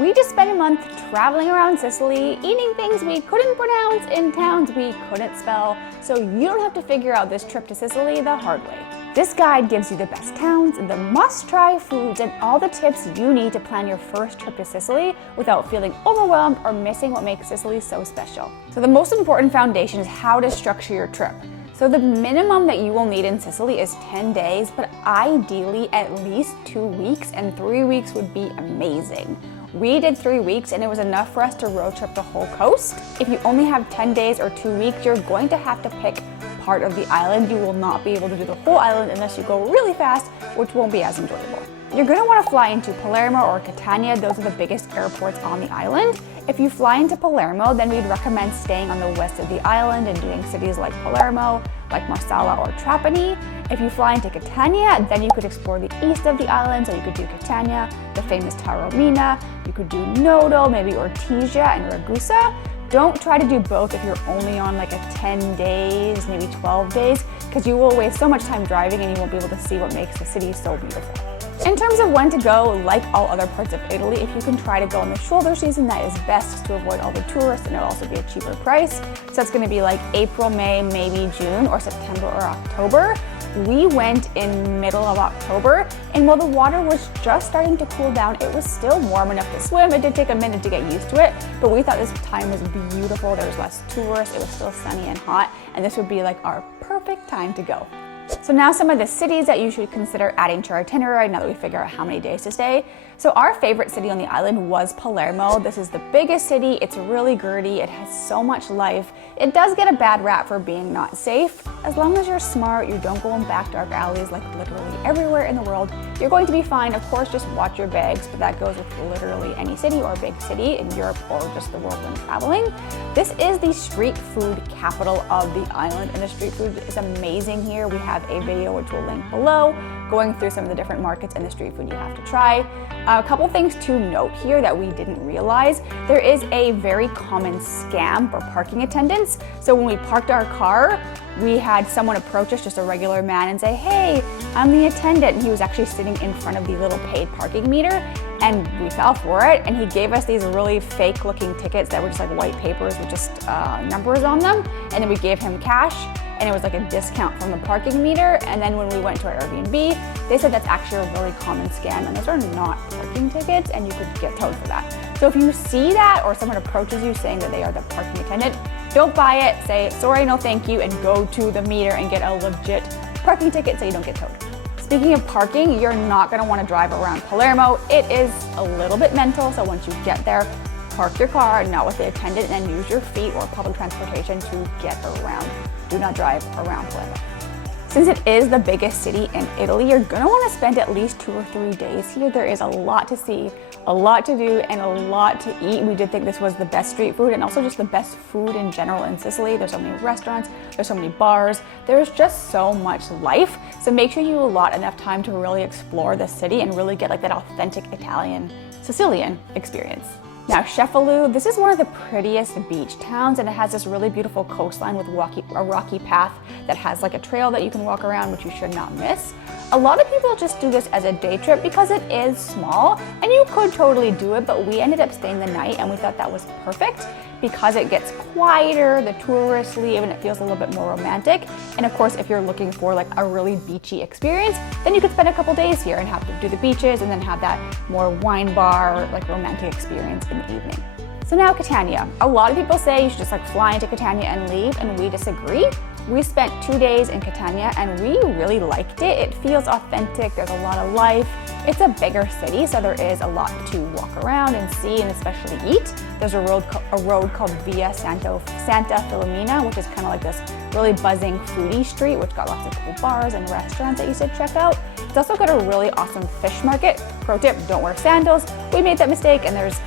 We just spent a month traveling around Sicily, eating things we couldn't pronounce in towns we couldn't spell, so you don't have to figure out this trip to Sicily the hard way. This guide gives you the best towns, the must-try foods, and all the tips you need to plan your first trip to Sicily without feeling overwhelmed or missing what makes Sicily so special. So the most important foundation is how to structure your trip. So the minimum that you will need in Sicily is 10 days, but ideally at least 2 weeks, and 3 weeks would be amazing. We did 3 weeks and it was enough for us to road trip the whole coast. If you only have 10 days or 2 weeks, you're going to have to pick part of the island. You will not be able to do the whole island unless you go really fast, which won't be as enjoyable. You're going to want to fly into Palermo or Catania. Those are the biggest airports on the island. If you fly into Palermo, then we'd recommend staying on the west of the island and doing cities like Palermo, like Marsala or Trapani. If you fly into Catania, then you could explore the east of the island, so you could do Catania, the famous Taormina, you could do Noto, maybe Ortigia and Ragusa. Don't try to do both if you're only on like a 10 days, maybe 12 days, because you will waste so much time driving and you won't be able to see what makes the city so beautiful. In terms of when to go, like all other parts of Italy, if you can try to go in the shoulder season, that is best just to avoid all the tourists, and it'll also be a cheaper price. So it's going to be like April, May, maybe June, or September or October. We went in middle of October, and while the water was just starting to cool down, it was still warm enough to swim. It did take a minute to get used to it, but we thought this time was beautiful. There was less tourists, it was still sunny and hot, and this would be like our perfect time to go. So now some of the cities that you should consider adding to our itinerary now that we figure out how many days to stay. So our favorite city on the island was Palermo. This is the biggest city. It's really gritty. It has so much life. It does get a bad rap for being not safe. As long as you're smart, you don't go in back dark alleys like literally everywhere in the world, you're going to be fine. Of course, just watch your bags, but that goes with literally any city or big city in Europe or just the world when traveling. This is the street food capital of the island, and the street food is amazing here. We have a video which we'll link below, going through some of the different markets and the street food you have to try. A couple things to note here that we didn't realize. There is a very common scam for parking attendants. So when we parked our car, we had someone approach us, just a regular man, and say, "Hey, I'm the attendant." And he was actually sitting in front of the little paid parking meter, and we fell for it. And he gave us these really fake looking tickets that were just like white papers with just numbers on them. And then we gave him cash, and it was like a discount from the parking meter. And then when we went to our Airbnb, they said that's actually a really common scam, and those are not parking tickets, and you could get towed for that. So if you see that or someone approaches you saying that they are the parking attendant, don't buy it, say sorry, no thank you, and go to the meter and get a legit parking ticket so you don't get towed. Speaking of parking, you're not gonna wanna drive around Palermo. It is a little bit mental, so once you get there, park your car, not with the attendant, and use your feet or public transportation to get around. Do not drive around Palermo. Since it is the biggest city in Italy, you're gonna wanna spend at least 2 or 3 days here. There is a lot to see, a lot to do, and a lot to eat. We did think this was the best street food and also just the best food in general in Sicily. There's so many restaurants, there's so many bars, there's just so much life. So make sure you allot enough time to really explore the city and really get like that authentic Italian, Sicilian experience. Now, Cefalù, this is one of the prettiest beach towns, and it has this really beautiful coastline with a rocky path that has like a trail that you can walk around, which you should not miss. A lot of people just do this as a day trip because it is small, and you could totally do it, but we ended up staying the night, and we thought that was perfect because it gets quieter, the tourists leave, and it feels a little bit more romantic. And of course, if you're looking for like a really beachy experience, then you could spend a couple days here and have to do the beaches and then have that more wine bar, like romantic experience in the evening. So now Catania. A lot of people say you should just like fly into Catania and leave, and we disagree. We spent 2 days in Catania and we really liked it. It feels authentic, there's a lot of life. It's a bigger city, so there is a lot to walk around and see and especially eat. There's a road called Via Santa Filomena, which is kind of like this really buzzing foodie street, which got lots of cool bars and restaurants that you should check out. It's also got a really awesome fish market. Pro tip, don't wear sandals. We made that mistake, and there's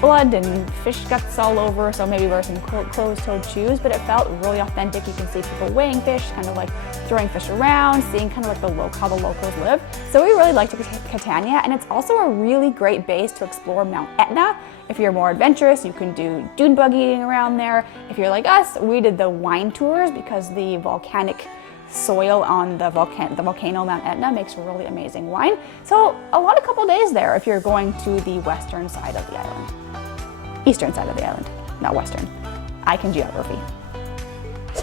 blood and fish guts all over, so maybe wear some closed-toed shoes, but it felt really authentic. You can see people weighing fish, kind of like throwing fish around, seeing kind of like how the locals live. So we really liked Catania, and it's also a really great base to explore Mount Etna. If you're more adventurous, you can do dune buggying around there. If you're like us, we did the wine tours because the volcanic soil on the volcano Mount Etna makes really amazing wine. So a couple days there if you're going to the western side of the island. Eastern side of the island, not western. I can geography.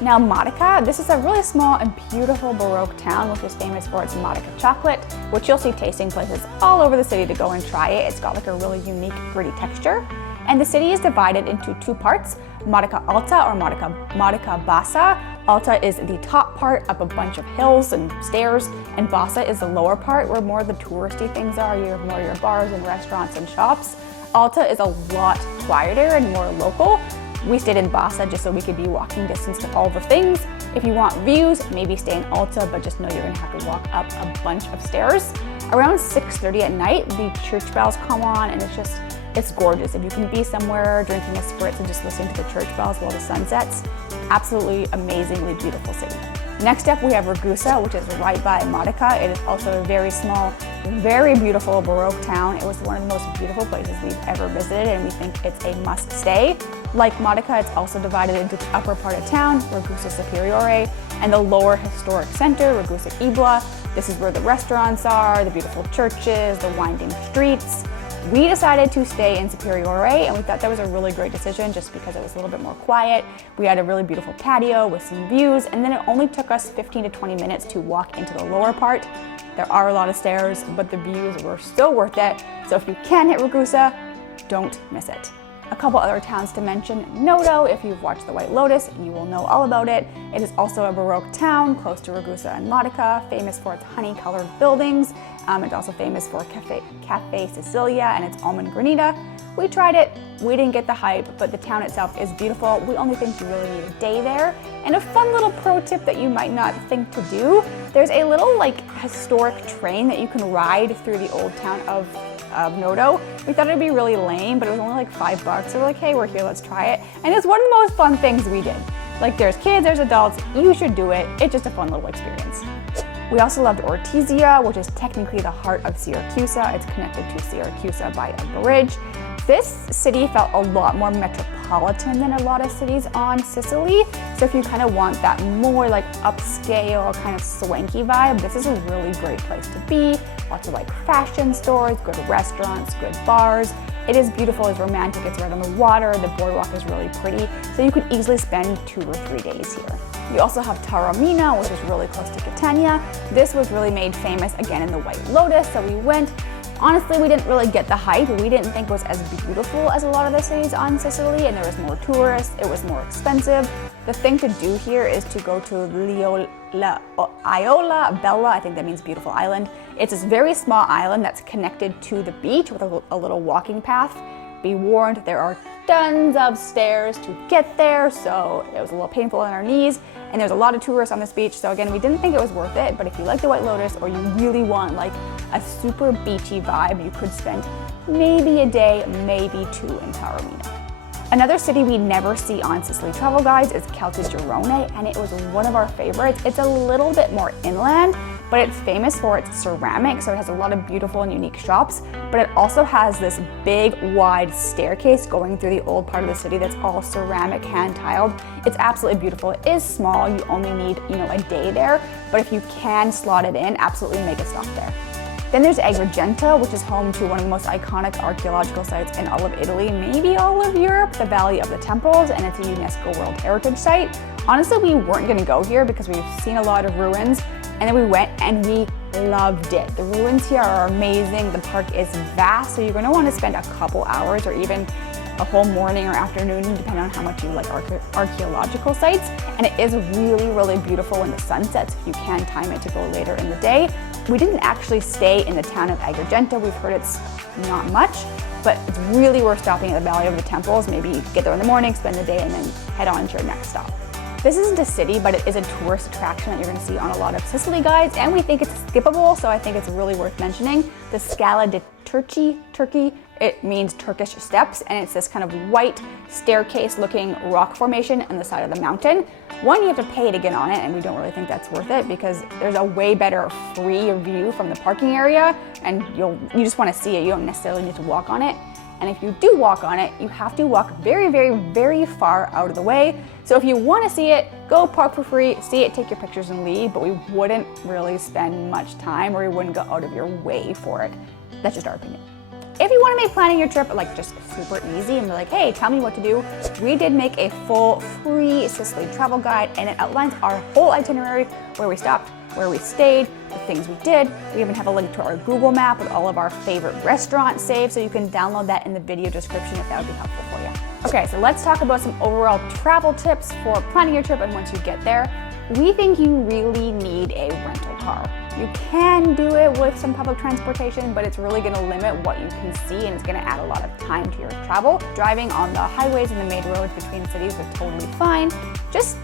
Now Modica, this is a really small and beautiful Baroque town which is famous for its Modica chocolate, which you'll see tasting places all over the city to go and try it. It's got like a really unique gritty texture. And the city is divided into two parts, Modica Alta or Modica Bassa. Alta is the top part up a bunch of hills and stairs, and Bassa is the lower part where more of the touristy things are. You have more of your bars and restaurants and shops. Alta is a lot quieter and more local. We stayed in Bassa just so we could be walking distance to all the things. If you want views, maybe stay in Alta, but just know you're gonna have to walk up a bunch of stairs. Around 6:30 at night, the church bells come on and it's gorgeous. If you can be somewhere drinking a spritz and just listening to the church bells while the sun sets, absolutely amazingly beautiful city. Next up we have Ragusa, which is right by Modica. It is also a very small, very beautiful Baroque town. It was one of the most beautiful places we've ever visited and we think it's a must stay. Like Modica, it's also divided into the upper part of town, Ragusa Superiore, and the lower historic center, Ragusa Ibla. This is where the restaurants are, the beautiful churches, the winding streets. We decided to stay in Superiore and we thought that was a really great decision just because it was a little bit more quiet. We had a really beautiful patio with some views, and then it only took us 15 to 20 minutes to walk into the lower part. There are a lot of stairs, but the views were still worth it. So if you can hit Ragusa, don't miss it. A couple other towns to mention, Noto. If you've watched The White Lotus, you will know all about it. It is also a Baroque town close to Ragusa and Modica, famous for its honey-colored buildings. It's also famous for Cafe Sicilia and its almond granita. We tried it, we didn't get the hype, but the town itself is beautiful. We only think you really need a day there. And a fun little pro tip that you might not think to do, there's a little historic train that you can ride through the old town of Noto. We thought it'd be really lame, but it was only $5. So we're like, hey, we're here, let's try it. And it's one of the most fun things we did. There's kids, there's adults, you should do it. It's just a fun little experience. We also loved Ortizia, which is technically the heart of Syracusa. It's connected to Syracusa by a bridge. This city felt a lot more metropolitan than a lot of cities on Sicily. So if you kind of want that more upscale, kind of swanky vibe, this is a really great place to be. Lots of fashion stores, good restaurants, good bars. It is beautiful, it's romantic, it's right on the water, the boardwalk is really pretty. So you could easily spend 2 or 3 days here. You also have Taormina, which is really close to Catania. This was really made famous again in The White Lotus, so we went. Honestly, we didn't really get the hype. We didn't think it was as beautiful as a lot of the cities on Sicily, and there was more tourists, it was more expensive. The thing to do here is to go to Iola Bella, I think that means beautiful island. It's this very small island that's connected to the beach with a little walking path. Be warned, there are tons of stairs to get there, so it was a little painful on our knees, and there's a lot of tourists on this beach, so again, we didn't think it was worth it, but if you like The White Lotus or you really want a super beachy vibe, you could spend maybe a day, maybe 2 in Taormina. Another city we never see on Sicily travel guides is Caltagirone, and it was one of our favorites. It's a little bit more inland, but it's famous for its ceramics, so it has a lot of beautiful and unique shops, but it also has this big, wide staircase going through the old part of the city that's all ceramic, hand-tiled. It's absolutely beautiful. It is small, you only need, a day there, but if you can slot it in, absolutely make a stop there. Then there's Agrigento, which is home to one of the most iconic archaeological sites in all of Italy, maybe all of Europe, the Valley of the Temples, and it's a UNESCO World Heritage Site. Honestly, we weren't gonna go here because we've seen a lot of ruins, and then we went and we loved it. The ruins here are amazing, the park is vast, so you're gonna wanna spend a couple hours or even a whole morning or afternoon, depending on how much you like archaeological sites. And it is really, really beautiful when the sun sets, if you can time it to go later in the day. We didn't actually stay in the town of Agrigento. We've heard it's not much, but it's really worth stopping at the Valley of the Temples. Maybe get there in the morning, spend the day, and then head on to your next stop. This isn't a city, but it is a tourist attraction that you're gonna see on a lot of Sicily guides, and we think it's skippable, so I think it's really worth mentioning. The Scala di Turchi, it means Turkish steps, and it's this kind of white staircase-looking rock formation on the side of the mountain. One, you have to pay to get on it, and we don't really think that's worth it because there's a way better free view from the parking area, and you just wanna see it. You don't necessarily need to walk on it. And if you do walk on it, you have to walk very, very, very far out of the way. So if you want to see it, go park for free, see it, take your pictures and leave, but we wouldn't really spend much time, or we wouldn't go out of your way for it. That's just our opinion. If you want to make planning your trip like just super easy and be like, hey, tell me what to do, we did make a full free Sicily travel guide, and it outlines our whole itinerary, where we stopped, where we stayed, the things we did. We even have a link to our Google map with all of our favorite restaurants saved, so you can download that in the video description if that would be helpful for you. Okay, so let's talk about some overall travel tips for planning your trip and once you get there. We think you really need a rental car. You can do it with some public transportation, but it's really going to limit what you can see, and it's going to add a lot of time to your travel. Driving on the highways and the main roads between cities is totally fine. Just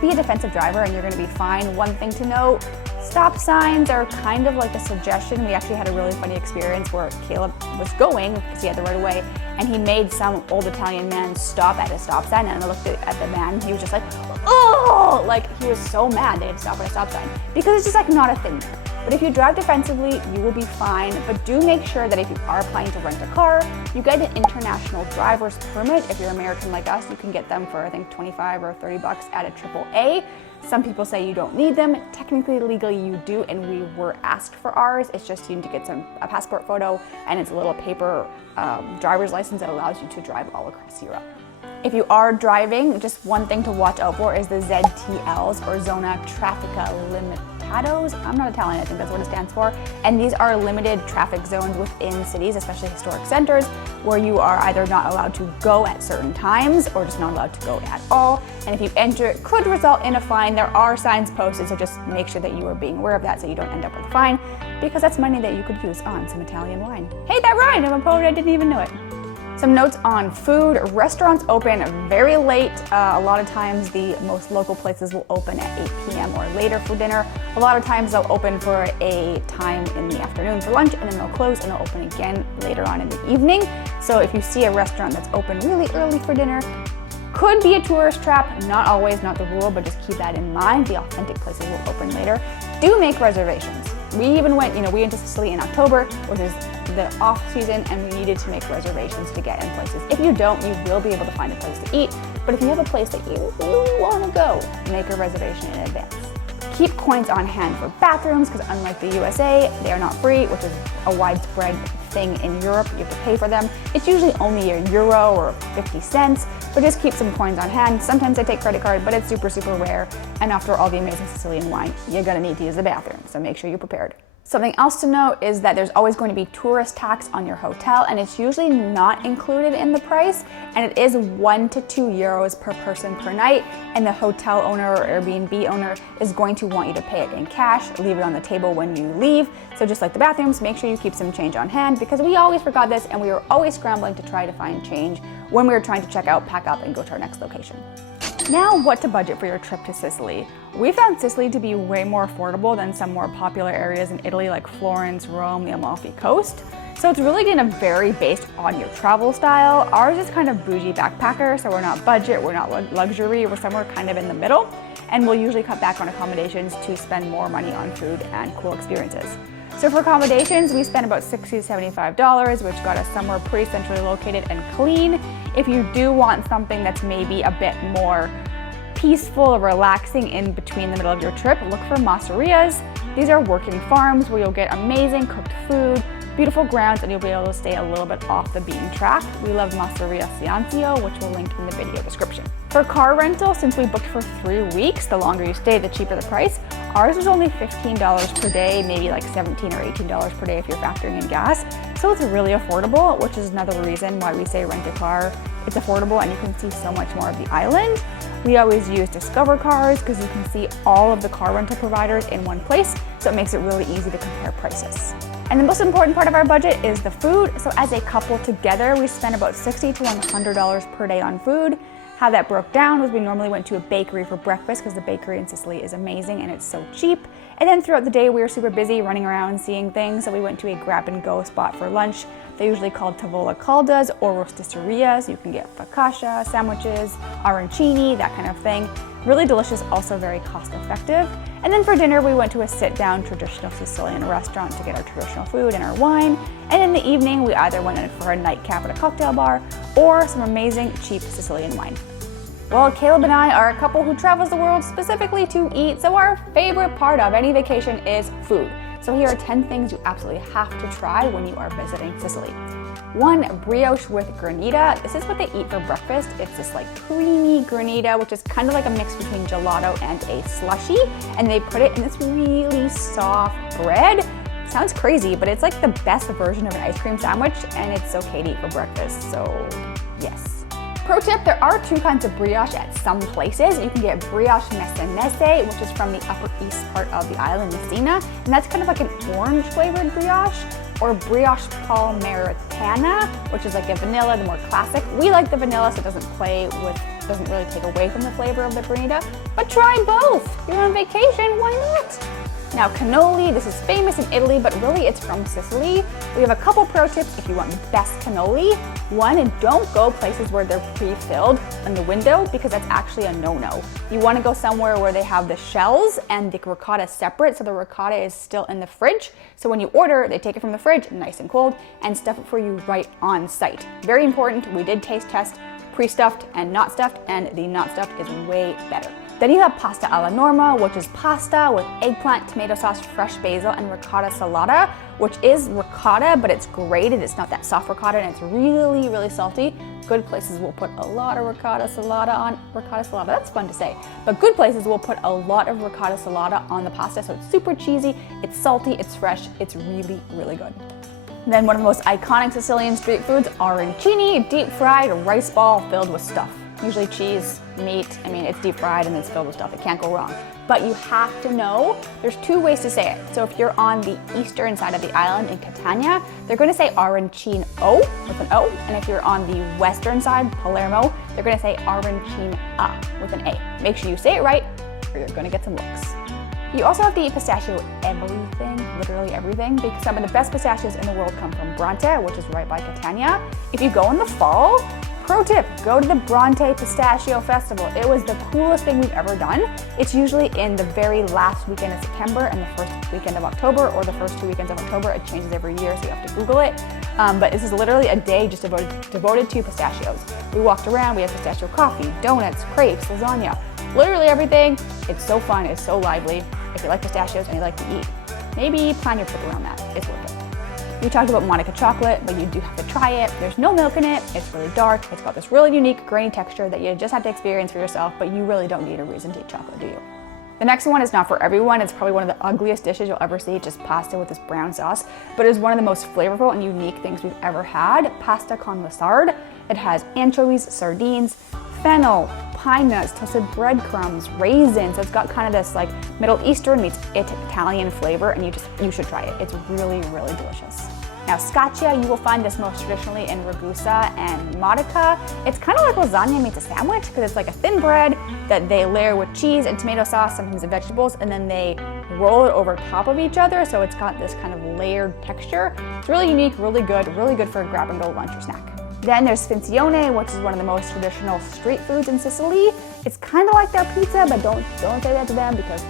be a defensive driver and you're going to be fine. One thing to note, stop signs are kind of like a suggestion. We actually had a really funny experience where Caleb was going because he had the right of way, and he made some old Italian man stop at a stop sign, and I looked at the man and he was just like, oh, like he was so mad they had to stop at a stop sign because it's just like not a thing there. But if you drive defensively, you will be fine. But do make sure that if you are planning to rent a car, you get an international driver's permit. If you're American like us, you can get them for I think 25 or 30 bucks at a AAA. Some people say you don't need them. Technically, legally, you do, and we were asked for ours. It's just you need to get a passport photo, and it's a little paper driver's license that allows you to drive all across Europe. If you are driving, just one thing to watch out for is the ZTLs, or Zona Traffica Limitados. I'm not Italian, I think that's what it stands for. And these are limited traffic zones within cities, especially historic centers, where you are either not allowed to go at certain times or just not allowed to go at all. And if you enter, it could result in a fine. There are signs posted, so just make sure that you are being aware of that so you don't end up with a fine, because that's money that you could use on some Italian wine. Hey, that rhymed! I'm a poet, I didn't even know it. Some notes on food. Restaurants open very late. A lot of times the most local places will open at 8 p.m. or later for dinner. A lot of times they'll open for a time in the afternoon for lunch, and then they'll close and they'll open again later on in the evening. So if you see a restaurant that's open really early for dinner, could be a tourist trap. Not always, not the rule, but just keep that in mind. The authentic places will open later. Do make reservations. We even went, we went to Sicily in October, which is the off season, and we needed to make reservations to get in places. If you don't, you will be able to find a place to eat, but if you have a place that you really want to go, make a reservation in advance. Keep coins on hand for bathrooms, because unlike the USA, they are not free, which is a widespread thing in Europe. You have to pay for them. It's usually only €1 or 50 cents, but just keep some coins on hand. Sometimes I take credit card, but it's super, super rare. And after all the amazing Sicilian wine, you're gonna need to use the bathroom, so make sure you're prepared. Something else to note is that there's always going to be tourist tax on your hotel, and it's usually not included in the price, and it is €1 to €2 per person per night, and the hotel owner or Airbnb owner is going to want you to pay it in cash, leave it on the table when you leave. So just like the bathrooms, make sure you keep some change on hand, because we always forgot this and we were always scrambling to try to find change when we were trying to check out, pack up, and go to our next location. Now, what to budget for your trip to Sicily. We found Sicily to be way more affordable than some more popular areas in Italy like Florence, Rome, the Amalfi Coast. So it's really gonna vary based on your travel style. Ours is kind of bougie backpacker, so we're not budget, we're not luxury, we're somewhere kind of in the middle. And we'll usually cut back on accommodations to spend more money on food and cool experiences. So for accommodations, we spent about $60 to $75, which got us somewhere pretty centrally located and clean. If you do want something that's maybe a bit more peaceful or relaxing in between the middle of your trip, look for masserias. These are working farms where you'll get amazing cooked food, beautiful grounds, and you'll be able to stay a little bit off the beaten track. We love Masseria Ciancio, which we'll link in the video description. For car rental, since we booked for 3 weeks, the longer you stay, the cheaper the price. Ours was only $15 per day, maybe like $17 or $18 per day if you're factoring in gas. So it's really affordable, which is another reason why we say rent a car. It's affordable and you can see so much more of the island. We always use Discover cars because you can see all of the car rental providers in one place, so it makes it really easy to compare prices. And the most important part of our budget is the food. So as a couple together, we spend about $60 to $100 per day on food. How that broke down was we normally went to a bakery for breakfast because the bakery in Sicily is amazing and it's so cheap. And then throughout the day, we were super busy running around seeing things. So we went to a grab and go spot for lunch. They're usually called tavola caldas or rosticerias. You can get focaccia, sandwiches, arancini, that kind of thing. Really delicious, also very cost effective. And then for dinner, we went to a sit-down traditional Sicilian restaurant to get our traditional food and our wine. And in the evening, we either went in for a nightcap at a cocktail bar or some amazing cheap Sicilian wine. Well, Caleb and I are a couple who travels the world specifically to eat, so our favorite part of any vacation is food. So here are 10 things you absolutely have to try when you are visiting Sicily. 1, brioche with granita. This is what they eat for breakfast. It's this like creamy granita, which is kind of like a mix between gelato and a slushie, and they put it in this really soft bread. Sounds crazy, but it's like the best version of an ice cream sandwich, and it's okay to eat for breakfast, so yes. Pro tip, there are 2 kinds of brioche at some places. You can get brioche messinese, which is from the upper east part of the island, Messina, and that's kind of like an orange flavored brioche, or brioche palmeritana, which is like a vanilla, the more classic. We like the vanilla, so it doesn't really take away from the flavor of the granita, but try both. You're on vacation, why not? Now cannoli, this is famous in Italy, but really it's from Sicily. We have a couple pro tips if you want the best cannoli. 1, don't go places where they're pre-filled in the window, because that's actually a no-no. You want to go somewhere where they have the shells and the ricotta separate, so the ricotta is still in the fridge. So when you order, they take it from the fridge, nice and cold, and stuff it for you right on site. Very important, we did taste test pre-stuffed and not stuffed, and the not stuffed is way better. Then you have pasta alla norma, which is pasta with eggplant, tomato sauce, fresh basil, and ricotta salata, which is ricotta, but it's grated. It's not that soft ricotta, and it's really, really salty. Good places will put a lot of ricotta salata on. Ricotta salata, that's fun to say. But good places will put a lot of ricotta salata on the pasta, so it's super cheesy, it's salty, it's fresh, it's really, really good. Then one of the most iconic Sicilian street foods, arancini, deep fried rice ball filled with stuff. Usually cheese, meat, it's deep fried and it's filled with stuff. It can't go wrong. But you have to know, there's 2 ways to say it. So if you're on the eastern side of the island in Catania, they're going to say arancino with an O. And if you're on the western side, Palermo, they're going to say arancina with an A. Make sure you say it right or you're going to get some looks. You also have to eat pistachio everything, literally everything, because some of the best pistachios in the world come from Bronte, which is right by Catania. If you go in the fall, pro tip, go to the Bronte Pistachio Festival. It was the coolest thing we've ever done. It's usually in the very last weekend of September and the first weekend of October, or the first 2 weekends of October. It changes every year, so you have to Google it. But this is literally a day just devoted to pistachios. We walked around, we had pistachio coffee, donuts, crepes, lasagna, literally everything. It's so fun, it's so lively. If you like pistachios and you like to eat, maybe plan your trip around that. It's worth it. We talked about Monica chocolate, but you do have to try it. There's no milk in it. It's really dark. It's got this really unique grainy texture that you just have to experience for yourself, but you really don't need a reason to eat chocolate, do you? The next one is not for everyone. It's probably one of the ugliest dishes you'll ever see, just pasta with this brown sauce, but it is one of the most flavorful and unique things we've ever had. Pasta con le sarde. It has anchovies, sardines, fennel, pine nuts, toasted breadcrumbs, raisins. So it's got kind of this like Middle Eastern meets Italian flavor, and you should try it. It's really, really delicious. Now scaccia, you will find this most traditionally in Ragusa and Modica. It's kind of like lasagna meets a sandwich, because it's like a thin bread that they layer with cheese and tomato sauce, sometimes and vegetables, and then they roll it over top of each other, so it's got this kind of layered texture. It's really unique, really good for a grab-and-go lunch or snack. Then there's finzione, which is one of the most traditional street foods in Sicily. It's kind of like their pizza, but don't say that to them because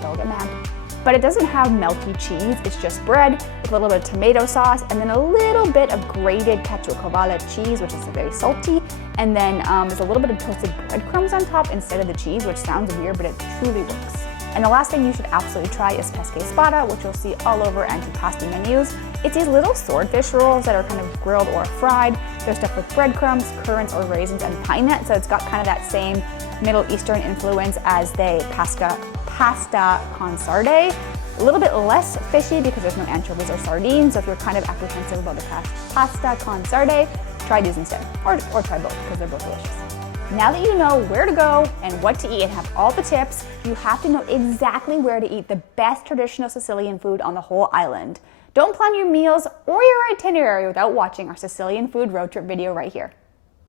they'll get mad. But it doesn't have melty cheese, it's just bread with a little bit of tomato sauce and then a little bit of grated caciocavallo cheese, which is very salty, and then there's a little bit of toasted breadcrumbs on top instead of the cheese, which sounds weird, but it truly works. And the last thing you should absolutely try is pesche spada, which you'll see all over antipasti menus. It's these little swordfish rolls that are kind of grilled or fried. They're stuffed with breadcrumbs, currants or raisins, and pine nuts, so it's got kind of that same Middle Eastern influence as the pasta con sarde. A little bit less fishy because there's no anchovies or sardines, so if you're kind of apprehensive about the pasta con sarde, try these instead, or try both because they're both delicious. Now that you know where to go and what to eat and have all the tips, you have to know exactly where to eat the best traditional Sicilian food on the whole island. Don't plan your meals or your itinerary without watching our Sicilian food road trip video right here.